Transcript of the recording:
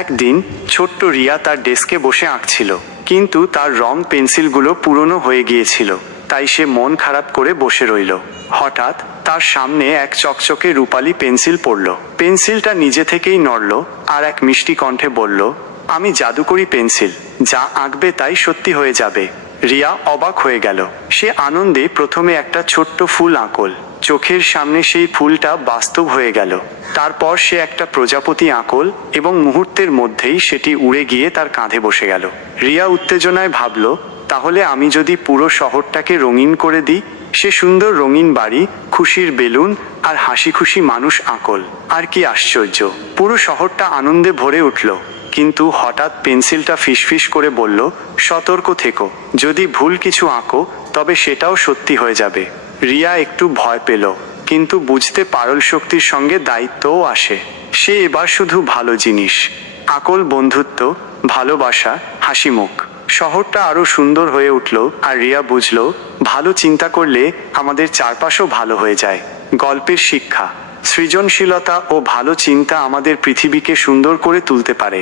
একদিন ছোট্ট রিয়া তার ডেস্কে বসে আঁকছিল, কিন্তু তার রং পেন্সিলগুলো পুরনো হয়ে গিয়েছিল। তাই সে মন খারাপ করে বসে রইল। হঠাৎ তার সামনে এক চকচকে রূপালি পেন্সিল পড়ল। পেন্সিলটা নিজে থেকেই নড়ল আর এক মিষ্টি কণ্ঠে বলল, আমি জাদুকরি পেন্সিল, যা আঁকবে তাই সত্যি হয়ে যাবে। রিয়া অবাক হয়ে গেল। সে আনন্দে প্রথমে একটা ছোট্ট ফুল আঁকল। চোখের সামনে সেই ফুলটা বাস্তব হয়ে গেল। তারপর সে একটা প্রজাপতি আঁকল এবং মুহূর্তের মধ্যেই সেটি উড়ে গিয়ে তার কাঁধে বসে গেল। রিয়া উত্তেজনায় ভাবল, তাহলে আমি যদি পুরো শহরটাকে রঙিন করে দিই। সে সুন্দর রঙিন বাড়ি, খুশির বেলুন আর হাসি খুশি মানুষ আঁকল। আর কি আশ্চর্য, পুরো শহরটা আনন্দে ভরে উঠল। কিন্তু হঠাৎ পেন্সিলটা ফিসফিস করে বলল, সতর্ক থেকো, যদি ভুল কিছু আঁকো তবে সেটাও সত্যি হয়ে যাবে। রিয়া একটু ভয় পেল, কিন্তু বুঝতে পারল শক্তির সঙ্গে দায়িত্বও আসে। সে এবার শুধু ভালো জিনিস আঁকল, বন্ধুত্ব, ভালোবাসা, হাসিমুখ। শহরটা আরো সুন্দর হয়ে উঠল আর রিয়া বুঝল, ভালো চিন্তা করলে আমাদের চারপাশও ভালো হয়ে যায়। গল্পের শিক্ষা, সৃজনশীলতা ও ভালো চিন্তা আমাদের পৃথিবীকে সুন্দর করে তুলতে পারে।